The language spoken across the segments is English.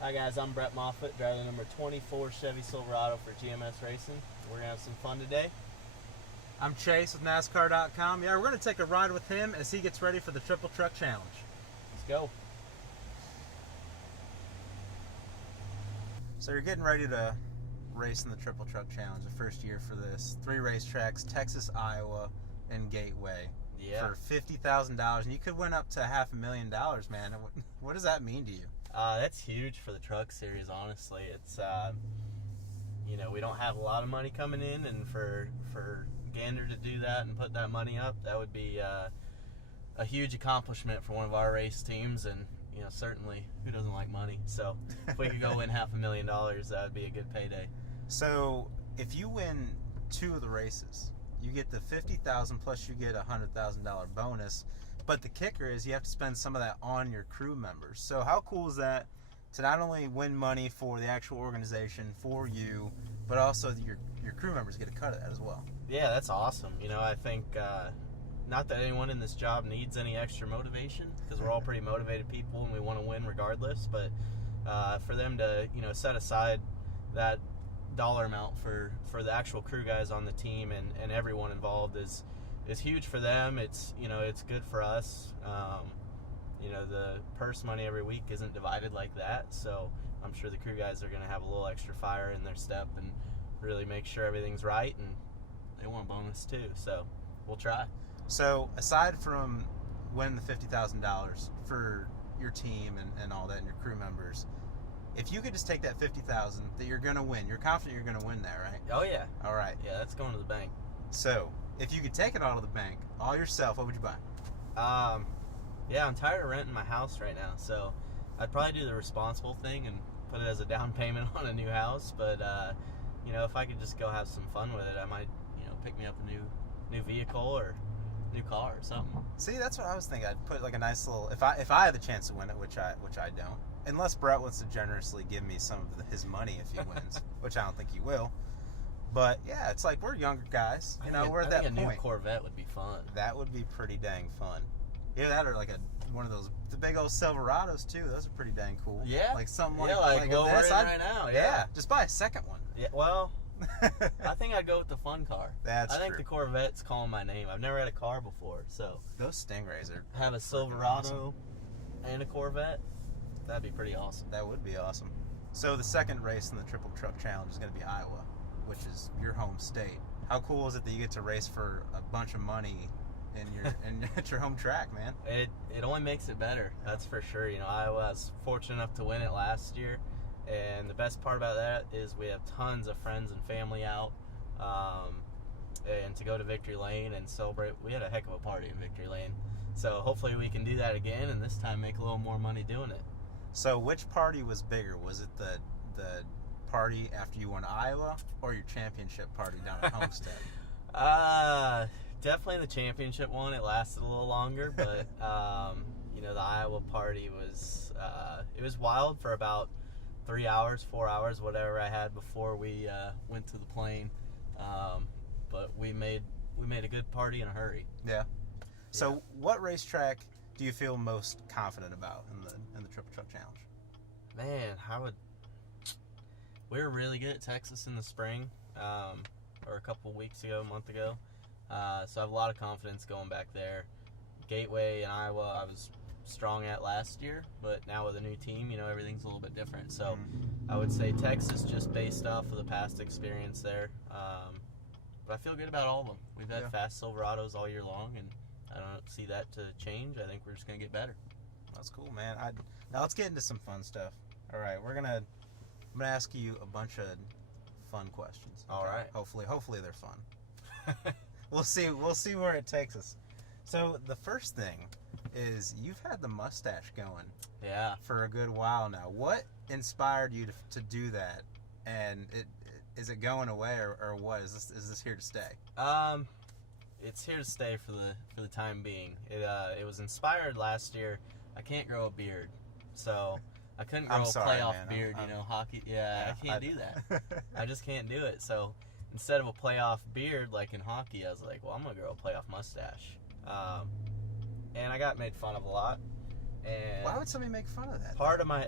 Hi guys, I'm Brett Moffitt, driving number 24 Chevy Silverado for GMS Racing. We're going to have some fun today. I'm Chase with NASCAR.com. Yeah, we're going to take a ride with him as he gets ready for the Triple Truck Challenge. Let's go. So you're getting ready to race in the Triple Truck Challenge, the first year for this. 3 racetracks, Texas, Iowa, and Gateway. Yeah. For $50,000, and you could win up to $500,000, man. What does that mean to you? That's huge for the truck series, honestly. It's, we don't have a lot of money coming in, and for Gander to do that and put that money up, that would be a huge accomplishment for one of our race teams, and certainly, who doesn't like money? So if we could go win $500,000, that would be a good payday. So if you win 2 of the races, you get the $50,000 plus you get a $100,000 bonus. But the kicker is you have to spend some of that on your crew members. So how cool is that to not only win money for the actual organization, for you, but also your crew members get a cut of that as well? Yeah, that's awesome. I think not that anyone in this job needs any extra motivation, because we're all pretty motivated people and we want to win regardless. But for them to set aside that dollar amount for the actual crew guys on the team and everyone involved is huge for them. It's it's good for us. The purse money every week isn't divided like that, so I'm sure the crew guys are going to have a little extra fire in their step and really make sure everything's right, and they want a bonus too, so we'll try. So aside from winning the $50,000 for your team and all that and your crew members, if you could just take that $50,000 that you're going to win, you're confident you're going to win that, right? Oh yeah. All right. Yeah, that's going to the bank. So if you could take it all to the bank, all yourself, what would you buy? Yeah, I'm tired of renting my house right now, so I'd probably do the responsible thing and put it as a down payment on a new house. But if I could just go have some fun with it, I might pick me up a new vehicle or new car or something. See, that's what I was thinking. I'd put like a nice little, if I had the chance to win it, which I don't, unless Brett wants to generously give me some of his money if he wins, which I don't think he will. But yeah, it's like we're younger guys. We're at that point. A new Corvette would be fun. That would be pretty dang fun. Yeah, that or like one of those, the big old Silverados too. Those are pretty dang cool. Yeah, like something like go this. Right now. Yeah, just buy a second one. Yeah, well, I think I'd go with the fun car. I think true. The Corvette's calling my name. I've never had a car before, so those Stingrays are have a Silverado awesome. And a Corvette. That'd be pretty awesome. That would be awesome. So the second race in the Triple Truck Challenge is going to be Iowa, which is your home state. How cool is it that you get to race for a bunch of money at your home track, man? It only makes it better. That's for sure. Iowa was fortunate enough to win it last year, and the best part about that is we have tons of friends and family out, and to go to Victory Lane and celebrate. We had a heck of a party in Victory Lane, so hopefully we can do that again, and this time make a little more money doing it. So which party was bigger? Was it the party after you won Iowa, or your championship party down at Homestead? Definitely the championship one. It lasted a little longer, but the Iowa party was it was wild for about 3 hours, 4 hours, whatever I had before we went to the plane. But we made a good party in a hurry. Yeah. So what racetrack do you feel most confident about in the Triple Truck Challenge? Man, we were really good at Texas in the spring, or a couple weeks ago, a month ago. So I have a lot of confidence going back there. Gateway and Iowa, I was strong at last year, but now with a new team, everything's a little bit different. So I would say Texas, just based off of the past experience there. But I feel good about all of them. We've had fast Silverados all year long, and I don't see that to change. I think we're just going to get better. That's cool, man. Now let's get into some fun stuff. All right, I'm gonna ask you a bunch of fun questions. Okay? All right. Hopefully they're fun. We'll see where it takes us. So the first thing is you've had the mustache going for a good while now. What inspired you to do that? And is it going away or what? Is this here to stay? It's here to stay for the time being. It was inspired last year. I can't grow a beard, so I couldn't grow a playoff beard. Hockey. I can't do that. I just can't do it. So instead of a playoff beard like in hockey, I was like, well, I'm gonna grow a playoff mustache. And I got made fun of a lot. And why would somebody make fun of that? Part of my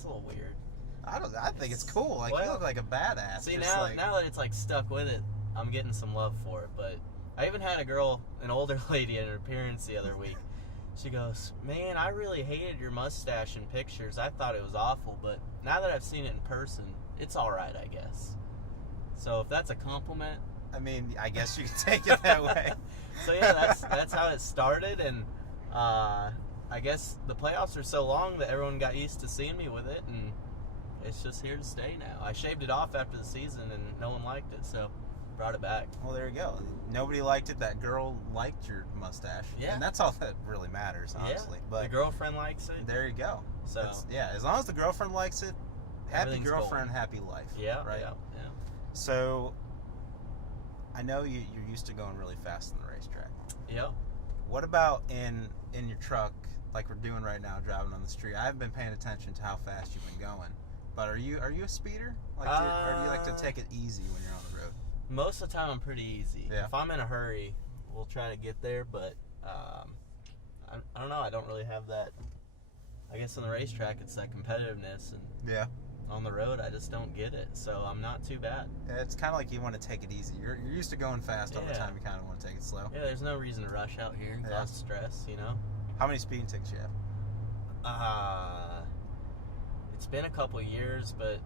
It's a little weird. I think it's cool. Like, you look like a badass. See, just now that it's like stuck with it, I'm getting some love for it. But I even had a girl, an older lady, at her appearance the other week. She goes, "Man, I really hated your mustache in pictures. I thought it was awful, but now that I've seen it in person, it's all right, I guess." So if that's a compliment, I mean, I guess you can take it that way. So yeah, that's how it started, and I guess the playoffs are so long that everyone got used to seeing me with it, and it's just here to stay now. I shaved it off after the season, and no one liked it, so brought it back. Well, there you go. Nobody liked it. That girl liked your mustache. Yeah. And that's all that really matters, honestly. Yeah. But the girlfriend likes it. there you go. So yeah, as long as the girlfriend likes it, happy everything's girlfriend, golden. happy life. Yeah, right? yeah. So, I know you're used to going really fast on the racetrack. Yep. What about in your truck, like we're doing right now, driving on the street? I haven't been paying attention to how fast you've been going. But are you a speeder? Or do you like to take it easy when you're on the road? Most of the time, I'm pretty easy. Yeah. If I'm in a hurry, we'll try to get there. But I don't know. I don't really have that. I guess on the racetrack, it's that competitiveness, and Yeah. on the road, I just don't get it. So I'm not too bad. It's kind of like you want to take it easy. You're used to going fast all the Yeah. time. You kind of want to take it slow. Yeah, there's no reason to rush out here and Yeah. cause stress, you know? How many speeding tickets you have? It's been a couple of years, but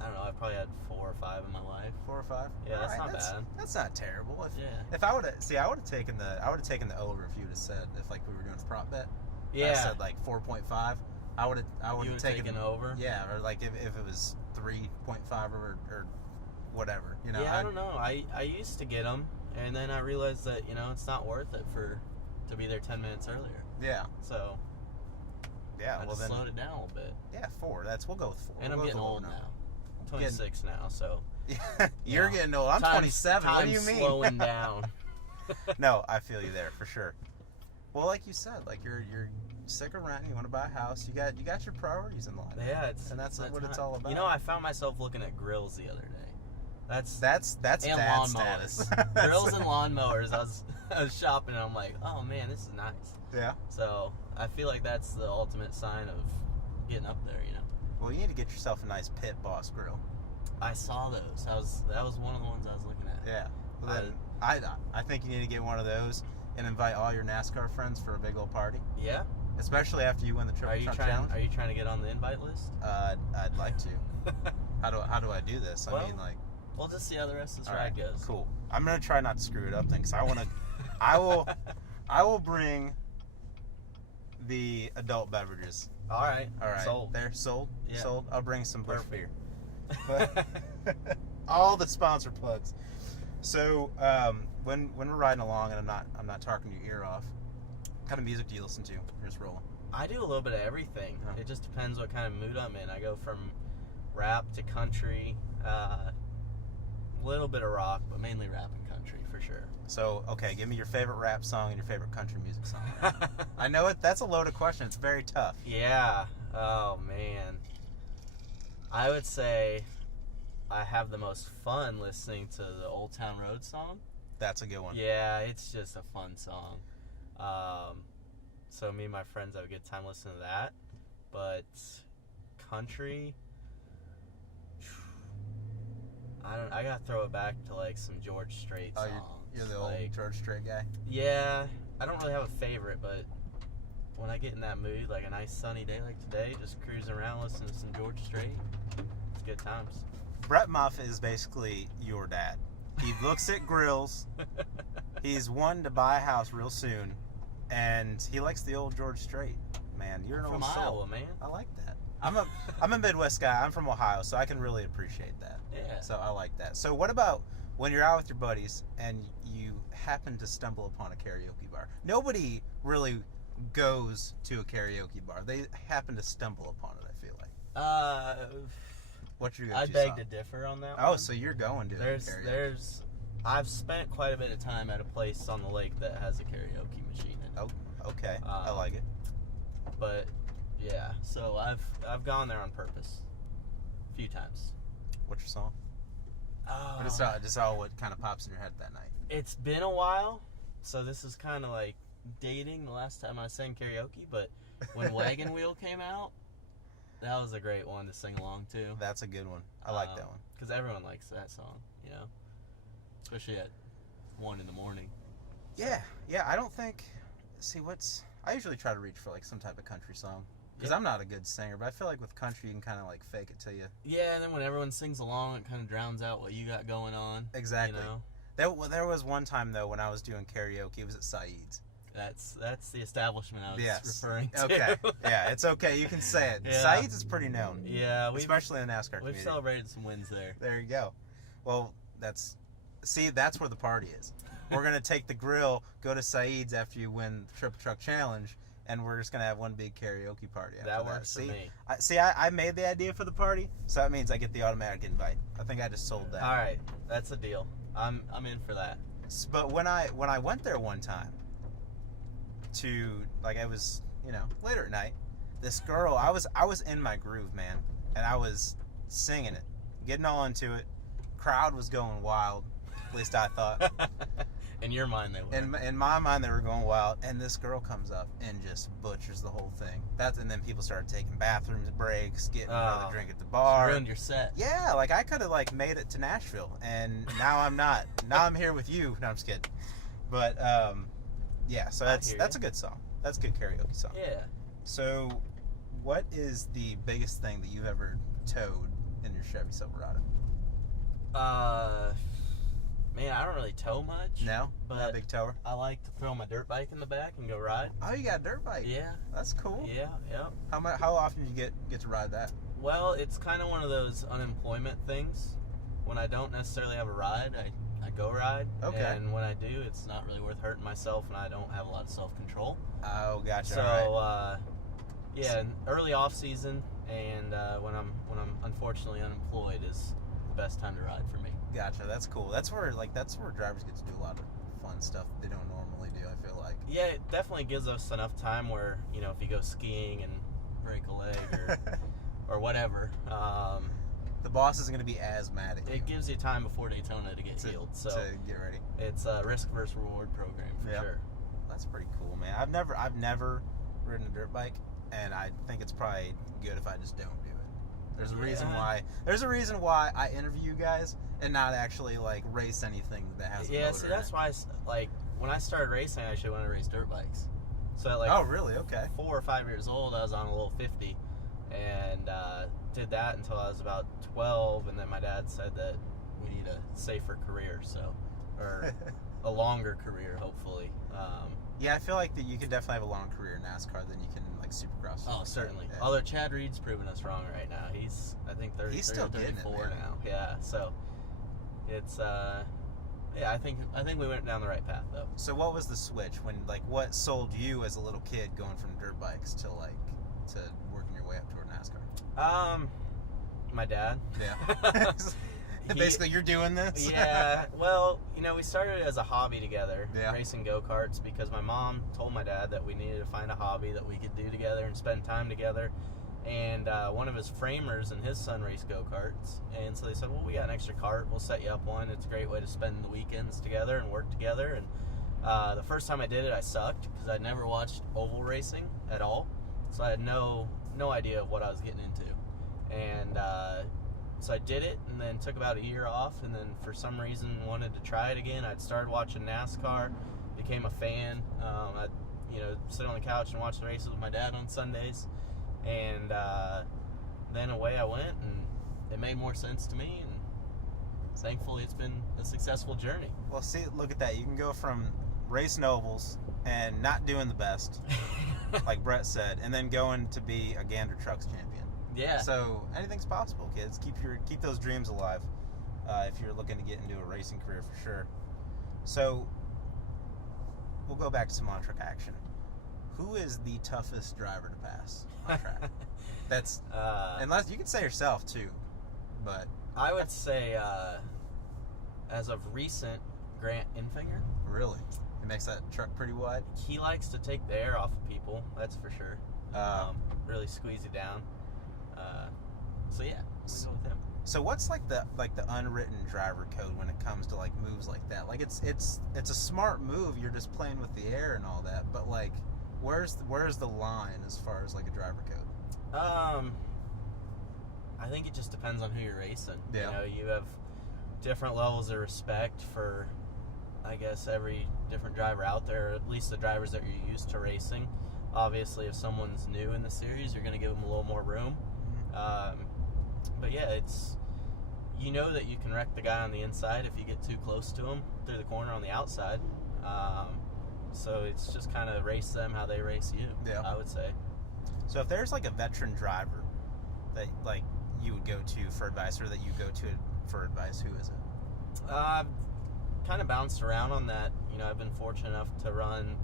I don't know. I've probably had 4 or 5 in my life. 4 or 5? Yeah, that's Alright, not bad. That's not terrible. Yeah. If I would have, I would have taken the over if you would have said, if like we were doing a prop bet. Yeah. I said like 4.5. I would have taken over. Yeah, or like if it was 3.5 or whatever, you know. Yeah, I don't know. I used to get them, and then I realized that, you know, it's not worth it to be there 10 minutes earlier. Yeah. So Yeah. I Well just then. slowed it down a little bit. Yeah, 4. We'll go with 4. And I'm We'll go getting with old the lower now. I'm 26 now, so You're getting old. I'm 27. What do you mean? Slowing down. No, I feel you there for sure. Well, like you said, like you're sick of renting. You want to buy a house. You got your priorities in line. Yeah, that's that what time. it's all about. You know, I found myself looking at grills the other day. That's That's and dad lawnmowers. status. Grills and lawnmowers. I was shopping and I'm like, oh man, this is nice. Yeah. So I feel like that's the ultimate sign of getting up there, you know. Well, you need to get yourself a nice Pit Boss grill. I saw those. That was one of the ones I was looking at. Yeah. Well, then I think you need to get one of those and invite all your NASCAR friends for a big old party. Yeah. Especially after you win the Triple Trump Challenge. Are you trying to get on the invite list? I'd like to. How do I do this? Well, I mean, like. We'll just see how the rest of this All ride right, goes. Cool. I'm gonna try not to screw it up then, because I will bring the adult beverages. All right. Sold. They're sold. Yeah. Sold. I'll bring some Busch beer. Perfect. But all the sponsor plugs. So when we're riding along and I'm not talking your ear off, what kind of music do you listen to? You're just rolling. I do a little bit of everything. Oh. It just depends what kind of mood I'm in. I go from rap to country, a little bit of rock, but mainly rap and country for sure. So, okay, give me your favorite rap song and your favorite country music song. I know that's a loaded question. It's very tough. Yeah. Oh, man. I would say I have the most fun listening to the Old Town Road song. That's a good one. Yeah, it's just a fun song. So me and my friends have a good time listening to that. But country, I gotta throw it back to like some George Strait songs. You're the old George Strait guy? Yeah, I don't really have a favorite, but when I get in that mood, like a nice sunny day like today, just cruising around listening to some George Strait, it's good times. Brett Moffitt is basically your dad. He looks at grills. He's wanting to buy a house real soon, and he likes the old George Strait. Man, you're an old soul. From Iowa, man. I like that. I'm a Midwest guy. I'm from Ohio, so I can really appreciate that. Yeah. So I like that. So what about when you're out with your buddies and you happen to stumble upon a karaoke bar? Nobody really goes to a karaoke bar. They happen to stumble upon it, I feel like. What's your go-to I beg song? to differ on that Oh, one. so you're going to karaoke. I've spent quite a bit of time at a place on the lake that has a karaoke machine in it. Oh, okay. I like it. But yeah, so I've gone there on purpose a few times. What's your song? Just all what kind of pops in your head that night. It's been a while, so this is kind of like dating the last time I sang karaoke, but when Wagon Wheel came out, That was a great one to sing along to. That's a good one. I like that one. Because everyone likes that song, especially at 1 in the morning. Yeah. I don't think. See, I usually try to reach for like some type of country song. Because I'm not a good singer, but I feel like with country you can kind of like fake it till you. Yeah, and then when everyone sings along, it kind of drowns out what you got going on. Exactly. There was one time though when I was doing karaoke. It was at Saeed's. That's the establishment I was referring to. Okay. Yeah, it's okay. You can say it. Yeah. Saeed's is pretty known. Yeah, especially in the NASCAR community. We've celebrated some wins there. There you go. Well, that's where the party is. We're gonna take the grill, go to Saeed's after you win the Triple Truck Challenge, and we're just gonna have one big karaoke party. After that works for me. I made the idea for the party, so that means I get the automatic invite. I think I just sold that. All right, that's a deal. I'm in for that. But when I went there one time to I was later at night, this girl I was in my groove, man, and I was singing it, getting all into it. Crowd was going wild, at least I thought. In your mind, they were. In my mind, they were going wild, and this girl comes up and just butchers the whole thing. And then people started taking bathroom breaks, getting another drink at the bar. Ruined your set. Yeah, I could have made it to Nashville, and now I'm not. Now I'm here with you. No, I'm just kidding. But yeah, so that's a good song. That's a good karaoke song. Yeah. So, what is the biggest thing that you've ever towed in your Chevy Silverado? Man, I don't really tow much. No? But not a big tower? I like to throw my dirt bike in the back and go ride. Oh, you got a dirt bike? Yeah. That's cool. Yeah. How often do you get to ride that? Well, it's kind of one of those unemployment things. When I don't necessarily have a ride, I go ride. Okay. And when I do, it's not really worth hurting myself, and I don't have a lot of self-control. Oh, gotcha. So, right. Yeah, early off season and when I'm unfortunately unemployed is the best time to ride for me. Gotcha. That's cool. That's where drivers get to do a lot of fun stuff that they don't normally do, I feel like. Yeah, it definitely gives us enough time where, if you go skiing and break a leg or whatever, the boss isn't going to be as mad at you. It gives you time before Daytona to get healed. So to get ready. It's a risk versus reward program for sure. That's pretty cool, man. I've never ridden a dirt bike, and I think it's probably good if I just don't do it. There's a reason why I interview you guys and not actually race anything that has a motor see, in that's it. why when I started racing, I actually wanted to race dirt bikes. So at oh, really? Okay. 4 or 5 years old, I was on a little 50 and did that until I was about 12, and then my dad said that we need a safer career, or a longer career, hopefully. Yeah, I feel like that you can definitely have a long career in NASCAR than you can Supercross. Oh, certainly. Yeah. Although Chad Reed's proving us wrong right now. He's, I think, 30, He's still 34 getting it, now. Yeah, so it's I think we went down the right path though. So what was the switch when what sold you as a little kid going from dirt bikes to working your way up toward NASCAR? My dad. Yeah. Basically, you're doing this? Yeah. Well, we started as a hobby together, yeah. Racing go-karts, because my mom told my dad that we needed to find a hobby that we could do together and spend time together. And one of his framers and his son raced go-karts. And so they said, well, we got an extra cart. We'll set you up one. It's a great way to spend the weekends together and work together. And the first time I did it, I sucked because I'd never watched oval racing at all. So I had no idea of what I was getting into. And so I did it and then took about a year off, and then for some reason wanted to try it again. I'd started watching NASCAR, became a fan. I'd sit on the couch and watch the races with my dad on Sundays, and then away I went, and it made more sense to me, and thankfully it's been a successful journey. Well, see, look at that. You can go from racing ovals and not doing the best, like Brett said, and then going to be a Gander Trucks champion. Yeah. So anything's possible, kids. Keep those dreams alive if you're looking to get into a racing career for sure. So we'll go back to some on-track action. Who is the toughest driver to pass on track? That's unless you can say yourself too, but I would say as of recent, Grant Infinger. Really, he makes that truck pretty wide. He likes to take the air off of people. That's for sure. Really squeeze it down. So yeah, we'll go with him. So what's the unwritten driver code when it comes to moves like that? It's a smart move. You're just playing with the air and all that. But where's the line as far as a driver code? I think it just depends on who you're racing. Yeah. You know, you have different levels of respect for, I guess, every different driver out there, or at least the drivers that you're used to racing. Obviously, if someone's new in the series, you're going to give them a little more room. But yeah, you know that you can wreck the guy on the inside if you get too close to him through the corner on the outside. So it's just kind of race them how they race you, I would say. So if there's like a veteran driver that like you would go to for advice, or that you go to for advice, who is it? I've kind of bounced around on that. You know, I've been fortunate enough to run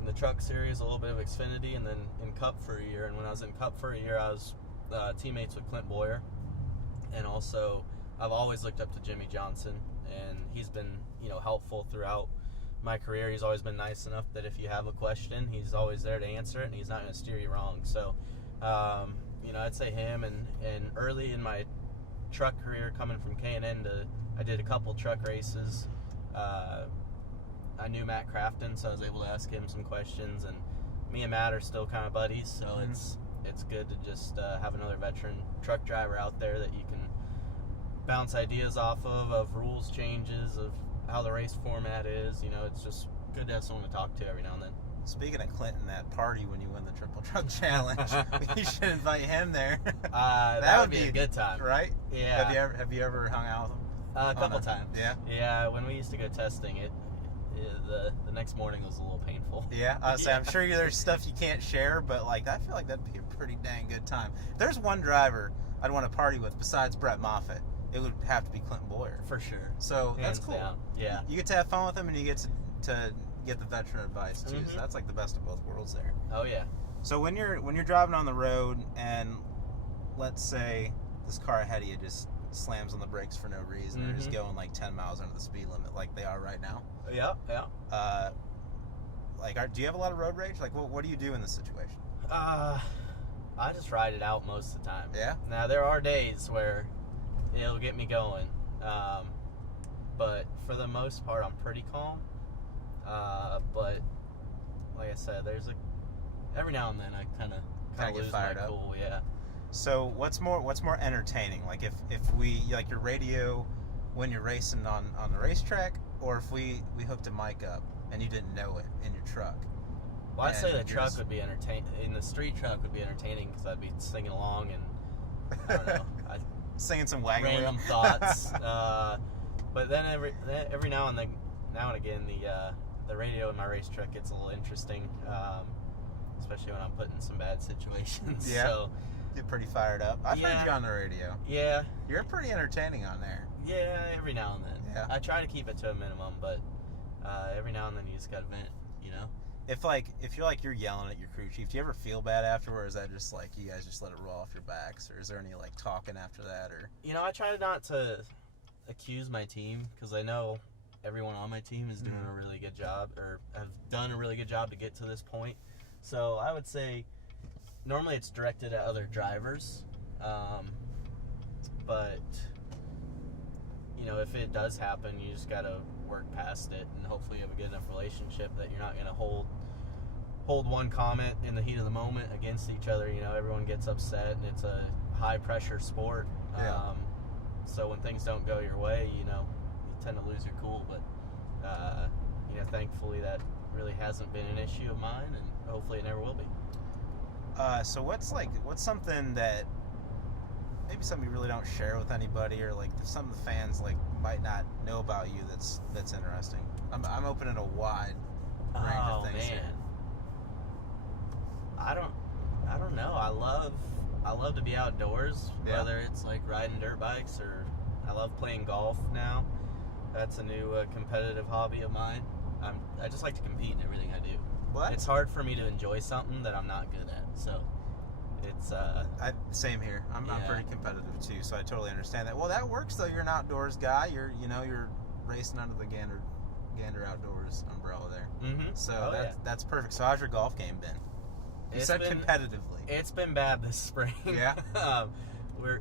in the truck series, a little bit of Xfinity, and then in Cup for a year. And when I was in Cup for a year, I was teammates with Clint Boyer. And also, I've always looked up to Jimmy Johnson, and he's been, you know, helpful throughout my career. He's always been nice enough that if you have a question, he's always there to answer it, and he's not going to steer you wrong. So, you know, I'd say him. And early in my truck career, coming from K&N I did a couple truck races. I knew Matt Crafton, so I was able to ask him some questions. And me and Matt are still kind of buddies, so it's good to just have another veteran truck driver out there that you can bounce ideas off of rules changes, of how the race format is. You know, it's just good to have someone to talk to every now and then. Speaking of Clinton, that party when you win the Triple Truck Challenge, you should invite him there. That would be a good time, right? Yeah. Have you ever hung out with him? A couple times. Yeah. Yeah. When we used to go testing, the next morning was a little painful. Yeah. I'm sure there's stuff you can't share, but like I feel like that'd be a pretty dang good time. If there's one driver I'd want to party with besides Brett Moffitt, it would have to be Clinton Boyer. For sure. So that's cool. Down. Yeah. You get to have fun with him, and you get to get the veteran advice too. So that's like the best of both worlds there. Oh yeah. So when you're driving on the road, and let's say this car ahead of you just slams on the brakes for no reason, they're just going like 10 miles under the speed limit, like they are right now. Yeah. Do you have a lot of road rage? Like, what do you do in this situation? I just ride it out most of the time. Yeah. Now there are days where it'll get me going, but for the most part, I'm pretty calm. But like I said, every now and then I kind of lose my cool. Yeah. So what's more entertaining? Like if we like your radio when you're racing on the racetrack, or if we hooked a mic up and you didn't know it in your truck? Well, I'd say the truck would be entertaining. In the street truck would be entertaining because I'd be singing along and I don't know, singing some wagon random wheel. thoughts. But then every now and again the radio in my race truck gets a little interesting, especially when I'm put in some bad situations. Yeah. So, you're pretty fired up. I've heard you on the radio. Yeah. You're pretty entertaining on there. Yeah, every now and then. Yeah. I try to keep it to a minimum, but every now and then you just gotta vent, you know? If you're yelling at your crew chief, do you ever feel bad afterward, or is that just like you guys just let it roll off your backs, or is there any like talking after that, or? You know, I try not to accuse my team because I know everyone on my team is doing a really good job, or have done a really good job to get to this point. So I would say normally it's directed at other drivers, but you know, if it does happen, you just gotta work past it, and hopefully you have a good enough relationship that you're not gonna hold one comment in the heat of the moment against each other. You know, everyone gets upset, and it's a high pressure sport. Yeah. So when things don't go your way, you know, you tend to lose your cool. But you know, thankfully that really hasn't been an issue of mine, and hopefully it never will be. So what's something that maybe something you really don't share with anybody, or like some of the fans like might not know about you that's interesting? I'm opening a wide range of things here. I don't know. I love to be outdoors, whether it's like riding dirt bikes, or I love playing golf now. That's a new competitive hobby of mine. I just like to compete in everything I do. What? It's hard for me to enjoy something that I'm not good at. So it's same here. I'm pretty competitive too, so I totally understand that. Well, that works though. You're an outdoors guy. You're racing under the Gander Outdoors umbrella there. So that's perfect. So how's your golf game been? You said competitively. It's been bad this spring. Yeah.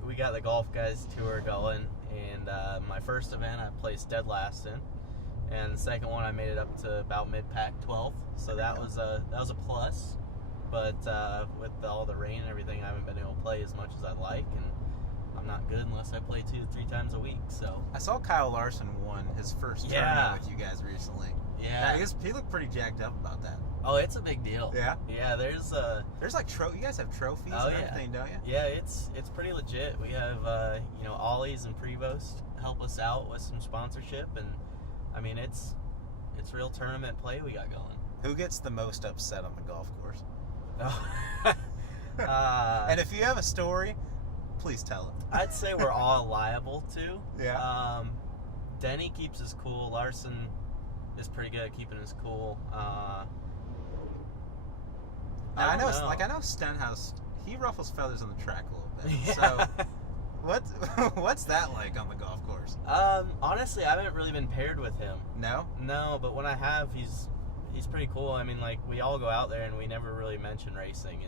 We got the Golf Guys Tour going, and my first event I placed dead last in, and the second one I made it up to about mid-pack 12th. So that was a plus. But with all the rain and everything, I haven't been able to play as much as I'd like. And I'm not good unless I play 2 to 3 times a week. So I saw Kyle Larson won his first tournament with you guys recently. Yeah. He looked pretty jacked up about that. Oh, it's a big deal. Yeah? Yeah, there's like you guys have trophies and everything, don't you? Yeah, it's pretty legit. We have Ollie's and Prevost help us out with some sponsorship, and I mean it's real tournament play we got going. Who gets the most upset on the golf course? Oh. And if you have a story, please tell it. I'd say we're all liable to. Yeah. Denny keeps his cool. Larson is pretty good at keeping his cool. I know Stenhouse, he ruffles feathers on the track a little bit. Yeah. So what's that like on the golf course? Honestly, I haven't really been paired with him. No? No, but when I have, he's pretty cool. I mean, like, we all go out there and we never really mention racing.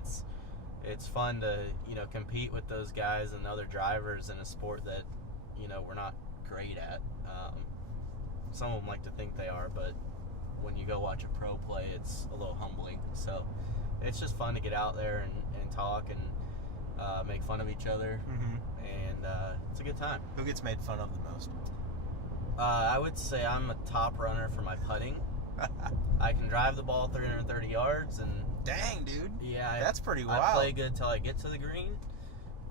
It's fun to, compete with those guys and other drivers in a sport that, we're not great at. Some of them like to think they are, but when you go watch a pro play, it's a little humbling. So it's just fun to get out there and talk and make fun of each other. Mm-hmm. And it's a good time. Who gets made fun of the most? I would say I'm a top runner for my putting. I can drive the ball 330 yards, and dang, dude. Yeah, that's pretty wild. I play good till I get to the green,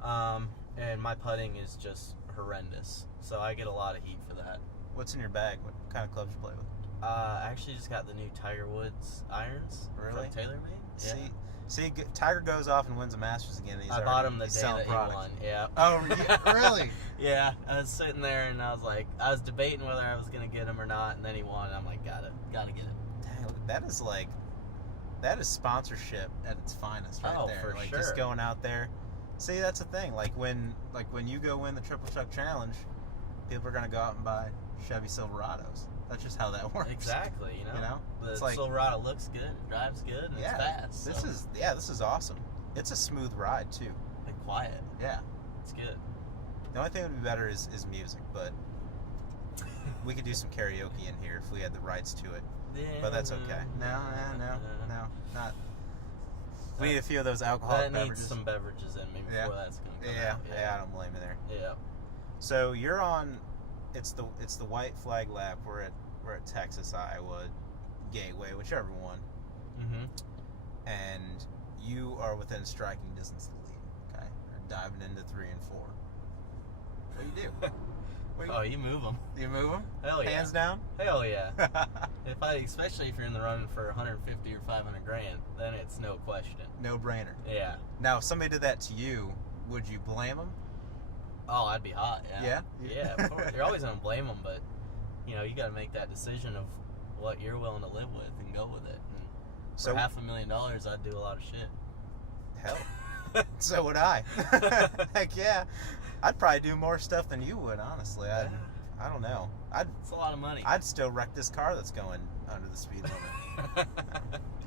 and my putting is just horrendous. So I get a lot of heat for that. What's in your bag? What kind of clubs you play with? I actually just got the new Tiger Woods irons. Really? From TaylorMade. Yeah. See, Tiger goes off and wins the Masters again. I bought him the day that he won. Yeah. Oh, really? Yeah. I was sitting there and I was debating whether I was gonna get him or not, and then he won. And I'm like, gotta get it. Dang, that is sponsorship at its finest, right there. For like sure. Just going out there. See, that's the thing. Like when you go win the Triple Chuck Challenge, people are gonna go out and buy Chevy Silverados. That's just how that works. Exactly. The it's like, Silverado looks good, drives good, and it's fast. This is awesome. It's a smooth ride too. And quiet. Yeah. It's good. The only thing that would be better is music, but we could do some karaoke in here if we had the rights to it. Yeah, but that's okay. No, not. We need a few of those alcoholic beverages. That needs some beverages in me before that's gonna come out. Yeah, I don't blame you there. Yeah. So you're on. It's the White Flag Lap. We're at Texas, Iowa, Gateway, whichever one. Mm-hmm. And you are within striking distance of the lead. Okay, you're diving into 3 and 4. What do you do? You move them. You move them? Hell yeah. Hands down? Hell yeah. Especially if you're in the running for 150 or 500 grand, then it's no question. No brainer. Yeah. Now, if somebody did that to you, would you blame them? Oh, I'd be hot. Yeah. Yeah. Of course. You're always gonna blame them, but you got to make that decision of what you're willing to live with and go with it. And so for $500,000, I'd do a lot of shit. Hell. So would I. Heck yeah. I'd probably do more stuff than you would, honestly. I don't know. It's a lot of money. I'd still wreck this car that's going under the speed limit.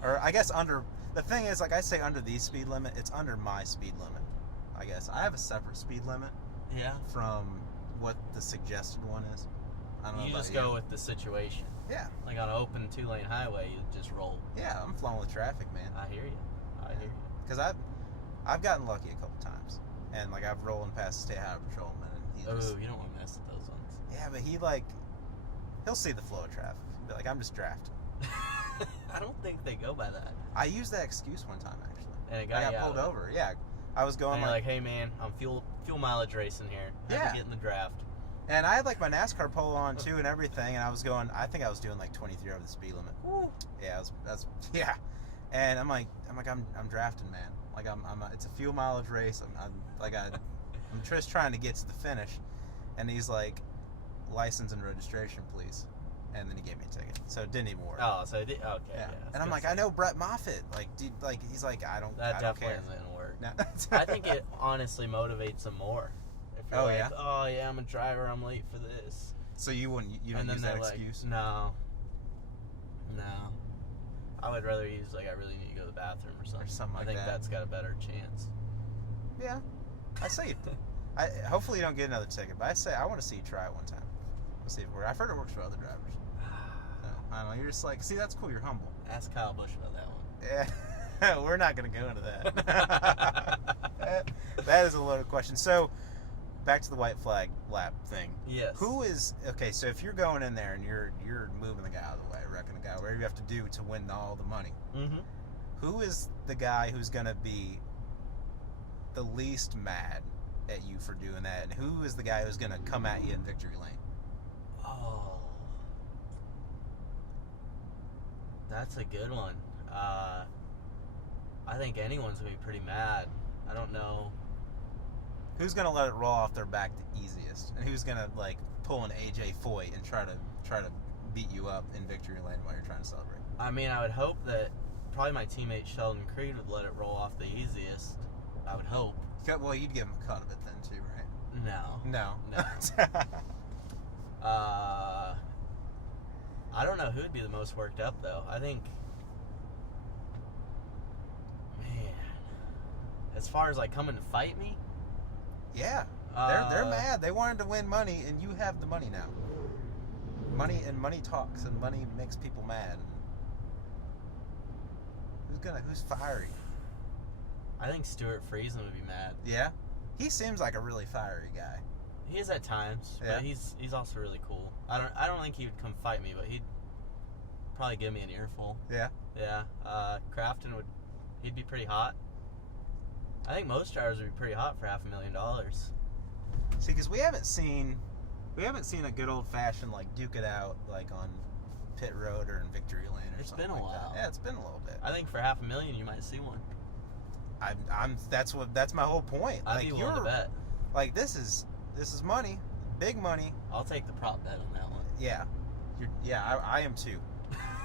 Or I guess under... The thing is, like I say under the speed limit, it's under my speed limit, I guess. I have a separate speed limit from what the suggested one is. I don't know. You just go with the situation. Yeah. Like on an open 2-lane highway, you just roll. Yeah, I'm flowing with traffic, man. I hear you. Because I've gotten lucky a couple times. And like I've rolled past the state highway patrolman, and he just... you don't want to mess with those ones. Yeah, but he'll see the flow of traffic. He'll be like, I'm just drafting. I don't think they go by that. I used that excuse one time, actually. And I got pulled over. Yeah. I was going like, hey man, I'm fuel mileage racing here. I have to get in the draft. And I had like my NASCAR polo on too and everything, and I was going, I think I was doing like 23 over the speed limit. Woo. Yeah, yeah. And I'm drafting, man. Like it's a fuel mileage race. I'm just trying to get to the finish, and he's like, license and registration, please. And then he gave me a ticket, so it didn't even work. Oh, so it did. Okay, yeah. And I'm like, I know Brett Moffitt. Like, dude, he's like, I don't definitely care. Isn't gonna work. No. I think it honestly motivates him more. If you're oh yeah, I'm a driver. I'm late for this. So you don't use that excuse? No. I would rather use I really need to go to the bathroom or something. I think that's got a better chance. Yeah, I say. Hopefully you don't get another ticket, but I want to see you try it one time. We'll see if it works. I've heard it works for other drivers. I don't know. You're just like, see, that's cool. You're humble. Ask Kyle Busch about that one. Yeah, we're not going to go into that. That is a loaded question. So, back to the white flag lap thing. Yes. Who is okay? So if you're going in there and you're moving the guy out of the way, wrecking the guy, whatever you have to do to win all the money. Mm-hmm. Who is the guy who's gonna be the least mad at you for doing that, and who is the guy who's gonna come at you in victory lane? Oh, that's a good one. I think anyone's gonna be pretty mad. I don't know. Who's gonna let it roll off their back the easiest, and who's gonna like pull an AJ Foyt and try to beat you up in victory lane while you're trying to celebrate? I mean, I would hope that probably my teammate Sheldon Creed would let it roll off the easiest. I would hope. Well, you'd give him a cut of it then too, right? No. I don't know who would be the most worked up though. I think, man, as far as like coming to fight me, yeah, they're mad. They wanted to win money, and you have the money now. Money talks, and money makes people mad. Who's fiery? I think Stuart Friesen would be mad. Yeah, he seems like a really fiery guy. He is at times, Yeah. but he's also really cool. I don't think he would come fight me, but he'd probably give me an earful. Yeah. Yeah. Crafton he'd be pretty hot. I think most drivers would be pretty hot for $500,000. See, because we haven't seen a good old fashioned like duke it out like on pit road or in victory lane or It's something. been a like while. That. Yeah, it's been a little bit. I think for $500,000 you might see one. That's my whole point. I'd be willing to bet. Like this is money, big money. I'll take the prop bet on that one. Yeah, I am too,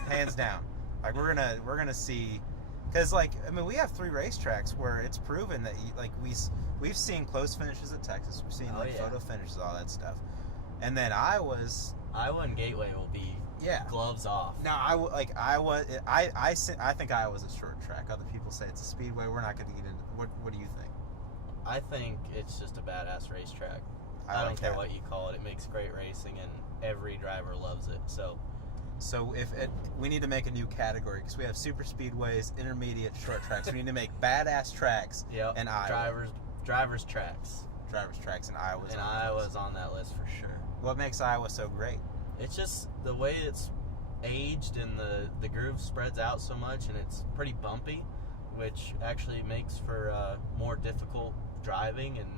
hands down. Like we're gonna see, because like I mean we have 3 racetracks where it's proven that we've seen close finishes at Texas, we've seen photo finishes, all that stuff, and then Iowa and Gateway will be gloves off. No, I think Iowa's a short track. Other people say it's a speedway. We're not going to get into. What do you think? I think it's just a badass racetrack. I don't care what you call it. It makes great racing, and every driver loves it. So we need to make a new category because we have super speedways, intermediate, short tracks. We need to make badass tracks. Yep. In Iowa. Drivers tracks. Drivers tracks in Iowa. And Iowa's on that list for sure. What makes Iowa so great? It's just the way it's aged and the groove spreads out so much, and it's pretty bumpy, which actually makes for more difficult driving. And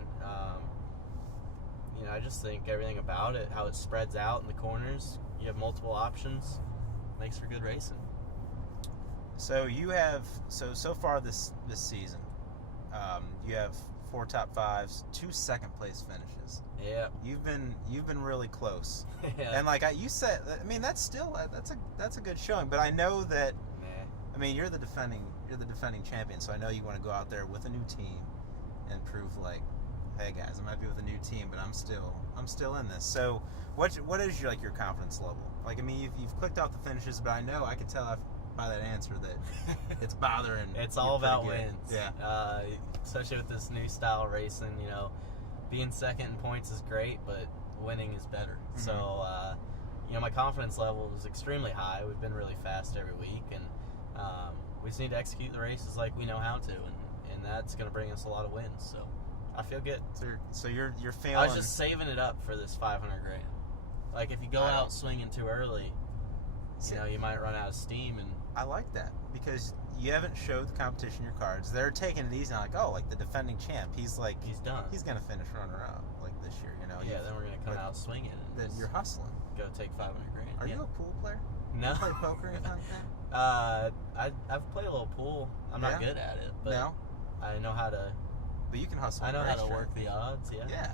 I just think everything about it, how it spreads out in the corners, you have multiple options, makes for good racing. So you have so far this season, you have 4 top 5s, 2 second place finishes. Yeah. You've been really close. Yeah. And like you said, I mean that's a good showing. But I know that. I mean you're the defending champion, so I know you want to go out there with a new team and prove like, hey guys, I might be with a new team, but I'm still in this. So what is your confidence level? Like I mean you've clicked off the finishes, but I know I can tell by that answer that it's bothering. It's all about good. wins. Yeah. Especially with this new style racing, being second in points is great, but winning is better. Mm-hmm. So, my confidence level is extremely high. We've been really fast every week, and we just need to execute the races like we know how to, and that's going to bring us a lot of wins. So, I feel good. So you're feeling. I was just saving it up for this $500,000. Like if you go out swinging too early, you might run out of steam. And I like that because you haven't showed the competition your cards. They're taking it easy, like the defending champ. He's done. He's gonna finish runner-up this year. Yeah, then we're gonna come out swinging. And then you're hustling. Go take $500,000. Are you a pool player? No. You play poker or anything like that? I've played a little pool. I'm not good at it, but I know how to. But you can hustle. I know how to work the odds. Yeah.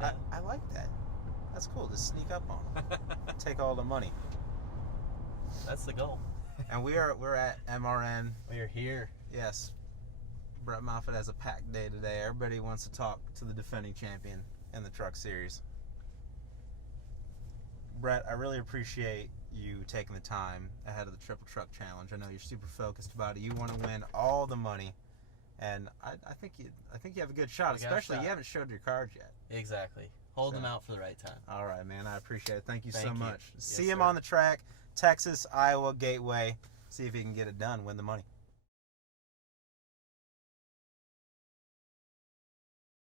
Yeah. I like that. That's cool. Just sneak up on them. Take all the money. That's the goal. And we're at MRN. We're here. Yes. Brett Moffitt has a packed day today. Everybody wants to talk to the defending champion in the truck series. Brett, I really appreciate you taking the time ahead of the Triple Truck Challenge. I know you're super focused about it. You want to win all the money, and I think you have a good shot. Especially you haven't showed your cards yet. Exactly. Hold them out for the right time. All right, man. I appreciate it. Thank you so much. Yes, See him on the track. Texas, Iowa, Gateway. See if he can get it done. Win the money.